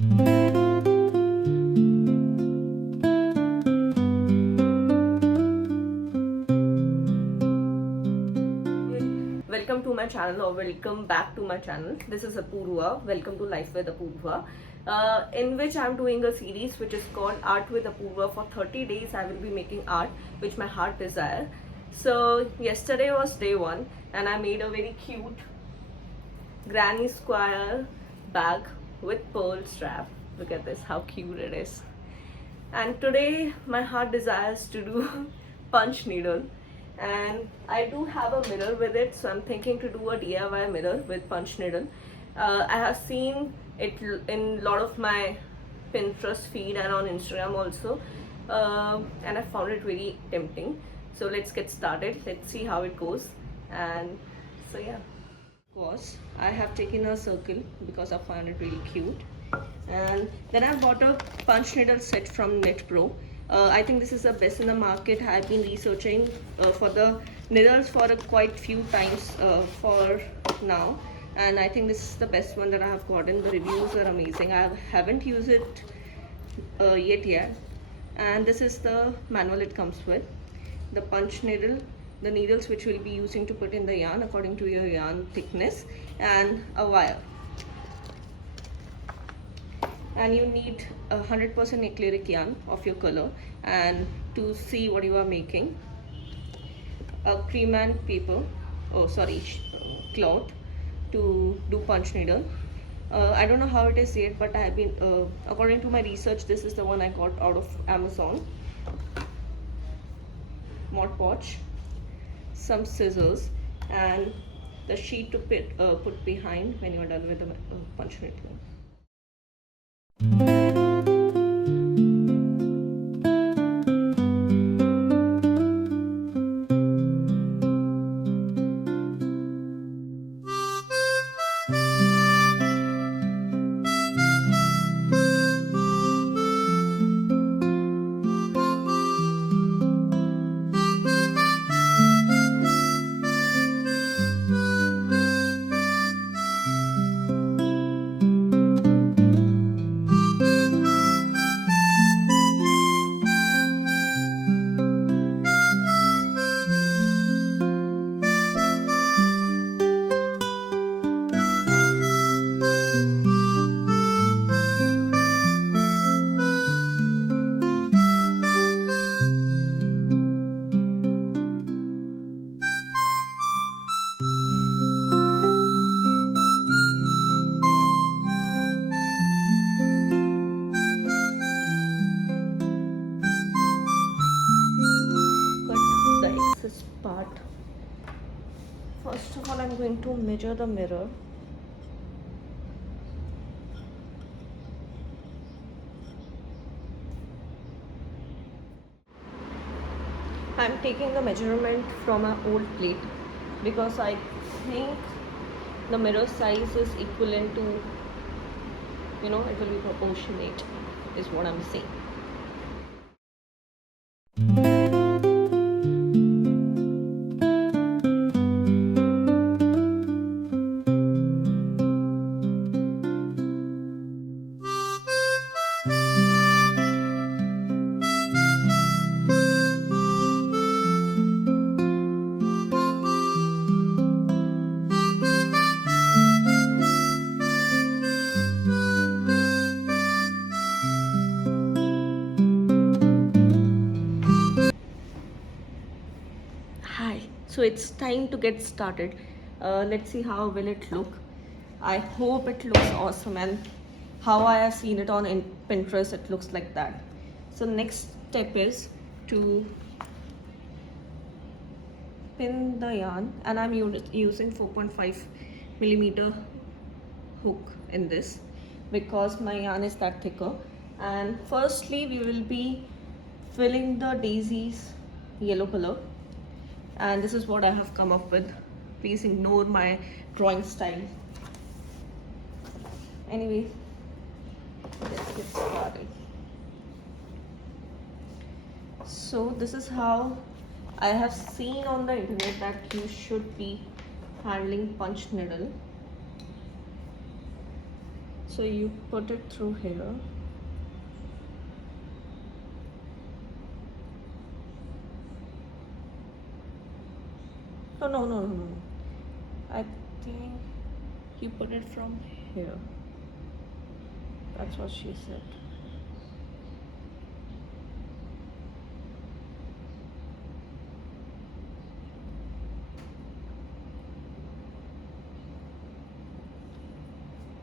Welcome to my channel, or welcome back to my channel. This is Apoorva. Welcome to Life with Apoorva, in which I'm doing a series which is called Art with Apoorva. For 30 days I will be making art which my heart desire. So yesterday was day one and I made a very cute granny square bag with pearl strap. Look at this, how cute it is. And today my heart desires to do punch needle, and I do have a mirror with it, so I'm thinking to do a DIY mirror with punch needle. I have seen it in a lot of my Pinterest feed and on Instagram also, and I found it very tempting. So let's get started. Let's see how it goes. And so yeah, of course I have taken a circle because I find it really cute. And then I bought a punch needle set from Knit Pro. I think this is the best in the market. I've been researching for the needles for quite few times for now, and I think this is the best one that I have gotten. The reviews are amazing. I haven't used it yet. And this is the manual it comes with. The punch needle, the needles which we'll be using to put in the yarn according to your yarn thickness, and a wire. And you need 100% acrylic yarn of your color, and to see what you are making, a cream and paper, cloth to do punch needle. I don't know how it is yet, but I have been according to my research, this is the one I got out of Amazon. Mod Podge, some scissors, and the sheet to put behind when you are done with the punch needle. Part. First of all, I'm going to measure the mirror. I'm taking the measurement from an old plate because I think the mirror size is equivalent to, it will be proportionate, is what I'm saying. Hi, so it's time to get started. Let's see how will it look. I hope it looks awesome, and how I have seen it on Pinterest, it looks like that. So next step is to pin the yarn, and I'm using 4.5 millimeter hook in this because my yarn is that thicker. And firstly we will be filling the daisies yellow color, and this is what I have come up with. Please ignore my drawing style. Anyway, let's get started. So this is how I have seen on the internet that you should be handling punch needle. So you put it through here. Oh, no. I think you put it from here. That's what she said.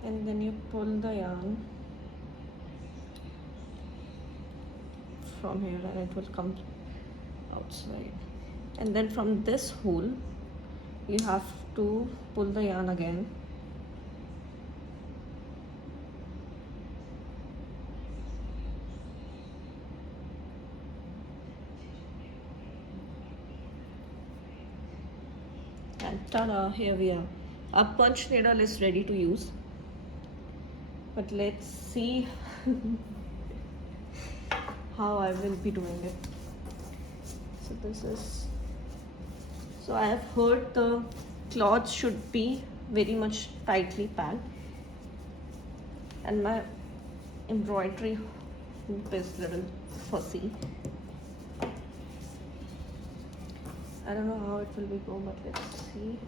And then you pull the yarn from here and it will come outside. And then from this hole, you have to pull the yarn again. And ta-da, here we are. Our punch needle is ready to use. But let's see how I will be doing it. So this is, so I have heard the cloth should be very much tightly packed, and my embroidery hoop is little fussy. I don't know how it will be go, but let's see.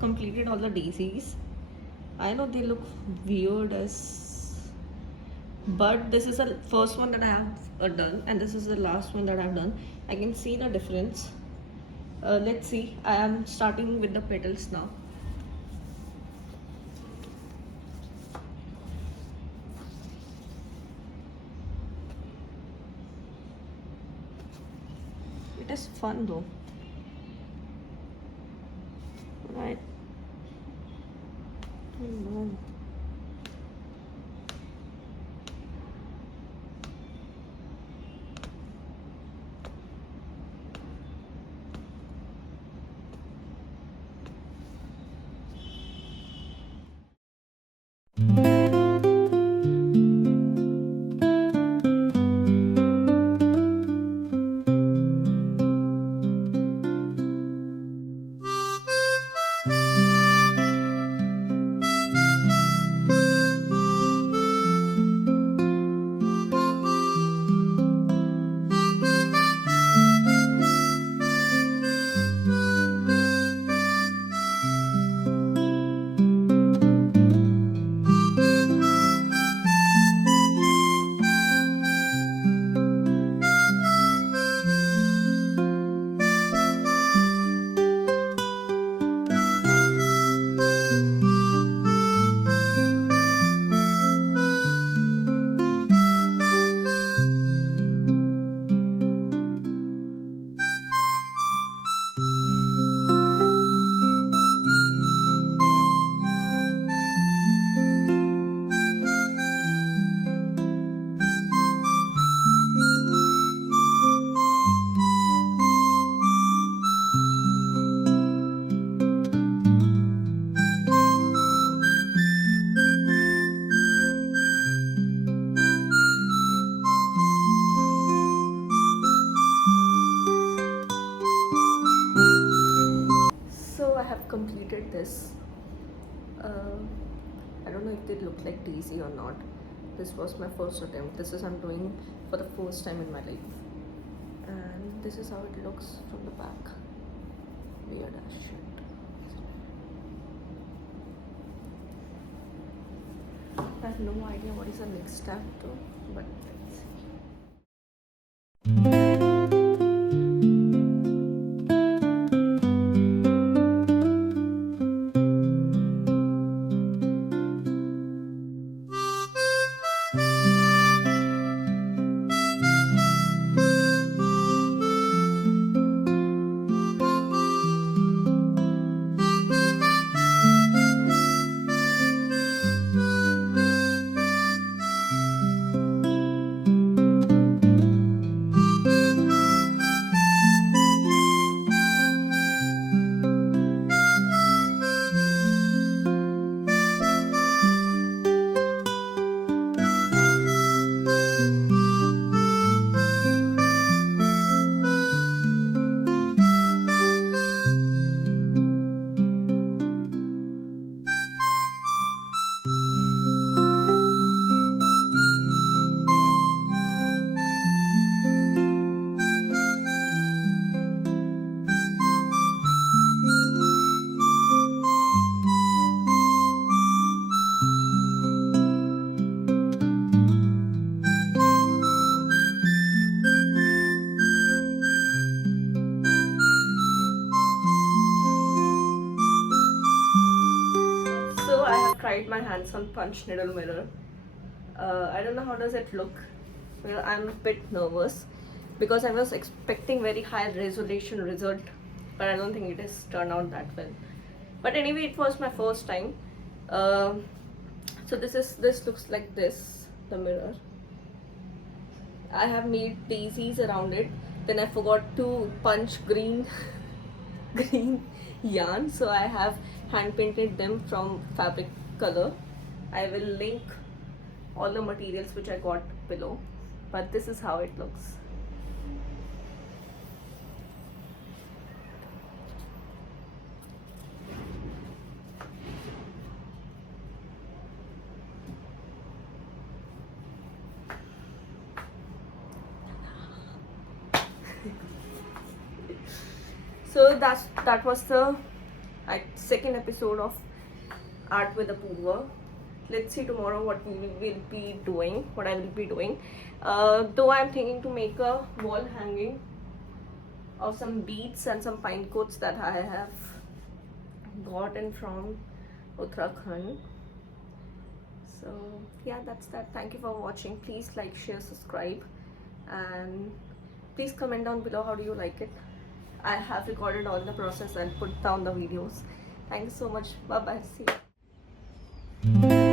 Completed all the daisies. I know they look weird as, but this is the first one that I have done, and this is the last one that I've done. I can see the difference. Let's see. I am starting with the petals now. It is fun though. Right. Oh no. completed this. I don't know if they look like daisy or not. This was my first attempt. This is I'm doing for the first time in my life. And this is how it looks from the back. Weird as shit. I have no idea what is the next step though, but let's see. Tried my hands on punch needle mirror. I don't know how does it look. Well, I'm a bit nervous because I was expecting very high resolution result, but I don't think it has turned out that well. But anyway, it was my first time. So this looks like this, the mirror. I have made daisies around it. Then I forgot to punch green green yarn, so I have hand painted them from fabric color. I will link all the materials which I got below, but this is how it looks. So that was the second episode of Art with Apoorva. Let's see tomorrow what we will be doing, what I will be doing. Though I'm thinking to make a wall hanging of some beads and some pine cones that I have gotten from Uttarakhand. So yeah, that's that. Thank you for watching. Please like, share, subscribe, and please comment down below how do you like it. I have recorded all the process and put down the videos. Thank you so much. Bye bye. See you.